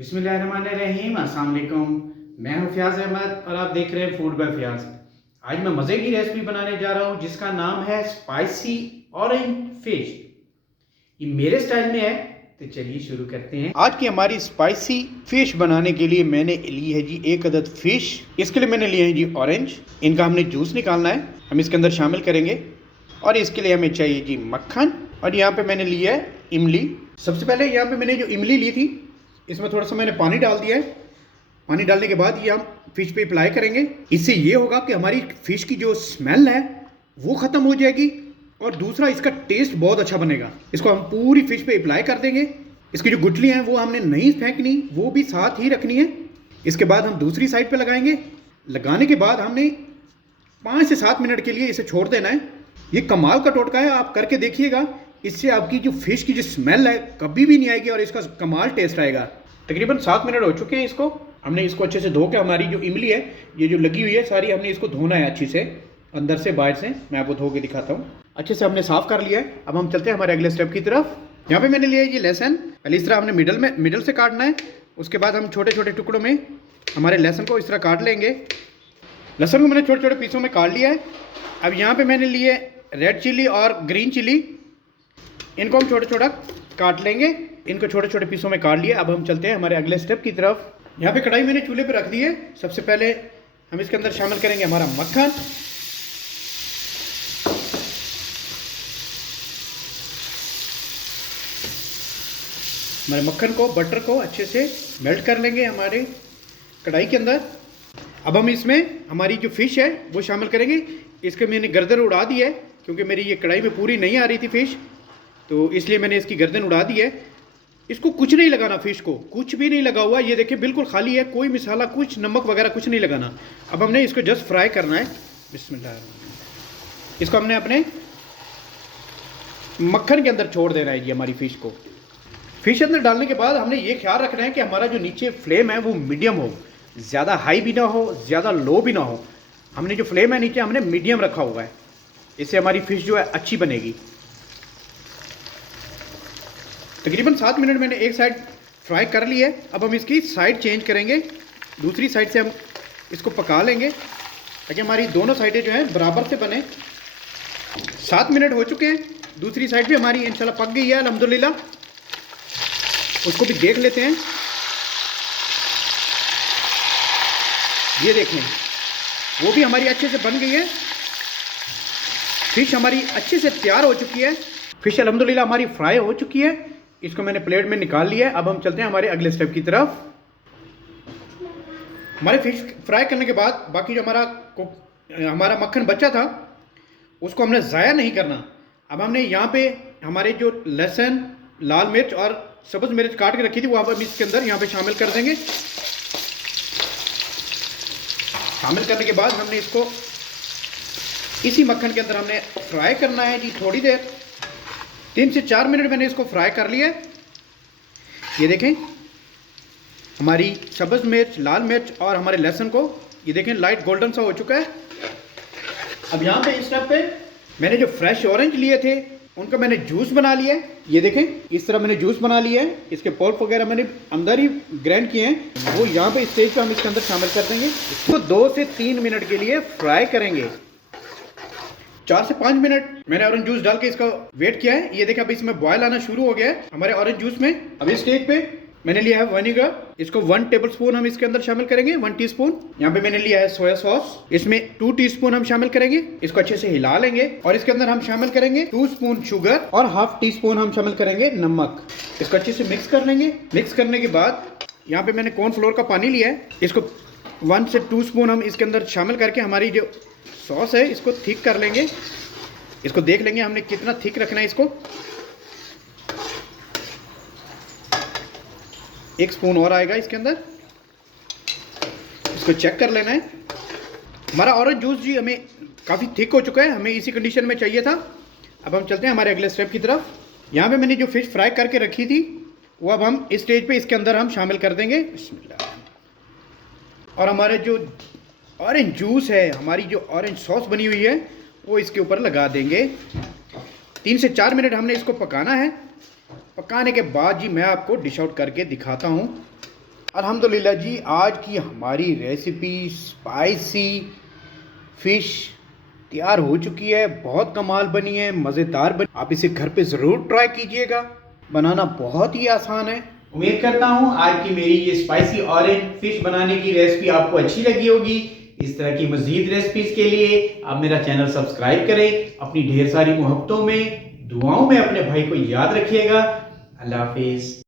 बिस्मिल्लाहिर्रहमानिर्रहीम, अस्सलाम वालेकुम। मैं हूं फ़याज़ अहमद और आप देख रहे हैं फूड बाय फ़याज़। आज मैं मज़े की रेसिपी बनाने जा रहा हूं जिसका नाम है स्पाइसी ऑरेंज फ़िश। ये मेरे स्टाइल में है, तो चलिए शुरू करते हैं। आज की हमारी स्पाइसी फ़िश बनाने के लिए मैंने ली है जी 1 अदद फ़िश। इसके लिए मैंने लिए हैं जी ऑरेंज। इनका हमने जूस निकालना है, हम इसके अंदर शामिल करेंगे। और इसके लिए हमें चाहिए जी मक्खन। और यहाँ पे मैंने लिया है इमली। सबसे पहले यहाँ पे मैंने जो इमली ली थी, इसमें थोड़ा सा मैंने पानी डाल दिया है। पानी डालने के बाद ये हम फिश पे अप्लाई करेंगे। इससे ये होगा कि हमारी फिश की जो स्मेल है वो ख़त्म हो जाएगी और दूसरा इसका टेस्ट बहुत अच्छा बनेगा। इसको हम पूरी फिश पे अप्लाई कर देंगे। इसकी जो गुठलियाँ हैं वो हमने नहीं फेंकनी, वो भी साथ ही रखनी है। इसके बाद हम दूसरी साइड पे लगाएंगे। लगाने के बाद हमने 5 से 7 मिनट के लिए इसे छोड़ देना है। ये कमाल का टोटका है, आप करके देखिएगा। इससे आपकी जो फिश की जो स्मेल है कभी भी नहीं आएगी और इसका कमाल टेस्ट आएगा। तकरीबन 7 मिनट हो चुके हैं। इसको हमने अच्छे से धो के, हमारी जो इमली है ये जो लगी हुई है सारी, हमने इसको धोना है अच्छी से, अंदर से बाहर से। मैं आपको धो के दिखाता हूँ। अच्छे से हमने साफ़ कर लिया है। अब हम चलते हैं हमारे अगले स्टेप की तरफ। यहाँ पे मैंने लिया है ये लहसुन। पहले इस तरह हमने मिडल से काटना है। उसके बाद हम छोटे छोटे टुकड़ों में हमारे लहसुन को इस तरह काट लेंगे। लहसुन को मैंने छोटे छोटे पीसों में काट लिया है। अब यहाँ पे मैंने लिए रेड चिली और ग्रीन चिली। इनको हम छोटा छोटा काट लेंगे। इनको छोटे छोटे पीसों में काट लिया। अब हम चलते हैं हमारे अगले स्टेप की तरफ। यहाँ पे कढ़ाई मैंने चूल्हे पे रख दी है। सबसे पहले हम इसके अंदर शामिल करेंगे हमारा मक्खन। हमारे मक्खन को, बटर को अच्छे से मेल्ट कर लेंगे हमारे कढ़ाई के अंदर। अब हम इसमें हमारी जो फिश है वो शामिल करेंगे। इसके मैंने गर्दन उड़ा दी है क्योंकि मेरी ये कढ़ाई में पूरी नहीं आ रही थी फिश, तो इसलिए मैंने इसकी गर्दन उड़ा दी है। इसको कुछ नहीं लगाना, फिश को कुछ भी नहीं लगा हुआ। ये देखिए बिल्कुल खाली है, कोई मसाला, कुछ नमक वगैरह कुछ नहीं लगाना। अब हमने इसको जस्ट फ्राई करना है। बिस्मिल्लाह। इसको हमने अपने मक्खन के अंदर छोड़ देना है जी हमारी फिश को। फिश अंदर डालने के बाद हमने ये ख्याल रखना है कि हमारा जो नीचे फ्लेम है वो मीडियम हो, ज़्यादा हाई भी ना हो, ज़्यादा लो भी ना हो। हमने जो फ्लेम है नीचे हमने मीडियम रखा हुआ है। इससे हमारी फिश जो है अच्छी बनेगी। तकरीबन 7 मिनट मैंने एक साइड फ्राई कर ली है। अब हम इसकी साइड चेंज करेंगे, दूसरी साइड से हम इसको पका लेंगे ताकि हमारी दोनों साइडें जो हैं बराबर से बने। 7 मिनट हो चुके हैं। दूसरी साइड भी हमारी इंशाल्लाह पक गई है अल्हम्दुलिल्लाह। उसको भी देख लेते हैं। ये देखें, वो भी हमारी अच्छे से बन गई है। फिश हमारी अच्छे से तैयार हो चुकी है। फिश अल्हम्दुलिल्लाह हमारी फ्राई हो चुकी है। इसको मैंने प्लेट में निकाल लिया है। अब हम चलते हैं हमारे अगले स्टेप की तरफ। हमारे फिश फ्राई करने के बाद बाकी जो हमारा मक्खन बचा था उसको हमने ज़ाया नहीं करना। अब हमने यहाँ पे हमारे जो लहसुन, लाल मिर्च और सब्ज़ मिर्च काट के रखी थी वो हम इसके अंदर यहाँ पे शामिल कर देंगे। शामिल करने के बाद हमने इसको इसी मक्खन के अंदर हमने फ्राई करना है जी थोड़ी देर। 3 से 4 मिनट मैंने इसको फ्राई कर लिया है। ये देखें हमारी सब्ज़ मिर्च, लाल मिर्च और हमारे लहसुन को, ये देखें लाइट गोल्डन सा हो चुका है। अब यहाँ पे इस स्टेप पे मैंने जो फ्रेश ऑरेंज लिए थे उनका मैंने जूस बना लिया है। ये देखें इस तरह मैंने जूस बना लिया है। इसके पल्प वगैरह मैंने अंदर ही ग्राइंड किए हैं, वो यहाँ पे स्टेज पे हम इसके अंदर शामिल कर देंगे। इसको 2 से 3 मिनट के लिए फ्राई करेंगे। 4 से 5 मिनट मैंने ऑरेंज जूस डाल के इसका वेट किया है। ये देखिए अब इसमें बॉयल आना शुरू हो गया है हमारे ऑरेंज जूस में। अब इस स्टेज पे मैंने लिया है विनेगर। इसको 1 टेबलस्पून हम इसके अंदर शामिल करेंगे, 1 टीस्पून। यहाँ पे मैंने लिया है सोया सॉस, इसमें 2 टीस्पून हम शामिल करेंगे। इसको अच्छे से हिला लेंगे और इसके अंदर हम शामिल करेंगे 2 स्पून शुगर और ½ टीस्पून हम शामिल करेंगे नमक। इसको अच्छे से मिक्स कर लेंगे। मिक्स करने के बाद यहाँ पे मैंने कॉर्नफ्लोर का पानी लिया है। इसको 1 से 2 स्पून हम इसके अंदर शामिल करके हमारी जो सॉस है इसको थिक कर लेंगे। इसको देख लेंगे हमने कितना थिक रखना है। इसको 1 स्पून और आएगा इसके अंदर। इसको चेक कर लेना है। हमारा ऑरेंज जूस जी हमें काफ़ी थिक हो चुका है, हमें इसी कंडीशन में चाहिए था। अब हम चलते हैं हमारे अगले स्टेप की तरफ। यहाँ पे मैंने जो फिश फ्राई करके रखी थी वो अब हम इस स्टेज पे इसके अंदर हम शामिल कर देंगे। और हमारे जो ऑरेंज जूस है, हमारी जो ऑरेंज सॉस बनी हुई है वो इसके ऊपर लगा देंगे। 3 से 4 मिनट हमने इसको पकाना है। पकाने के बाद जी मैं आपको डिश आउट करके दिखाता हूँ। अल्हम्दुलिल्लाह जी, आज की हमारी रेसिपी स्पाइसी फ़िश तैयार हो चुकी है। बहुत कमाल बनी है, मज़ेदार बनी। आप इसे घर पे ज़रूर ट्राई कीजिएगा। बनाना बहुत ही आसान है। उम्मीद करता हूँ आज की मेरी ये स्पाइसी ऑरेंज फ़िश बनाने की रेसिपी आपको अच्छी लगी होगी। इस तरह की मज़ीद रेसिपीज़ के लिए आप मेरा चैनल सब्सक्राइब करें। अपनी ढेर सारी मोहब्बतों में, दुआओं में अपने भाई को याद रखिएगा। अल्लाह हाफिज़।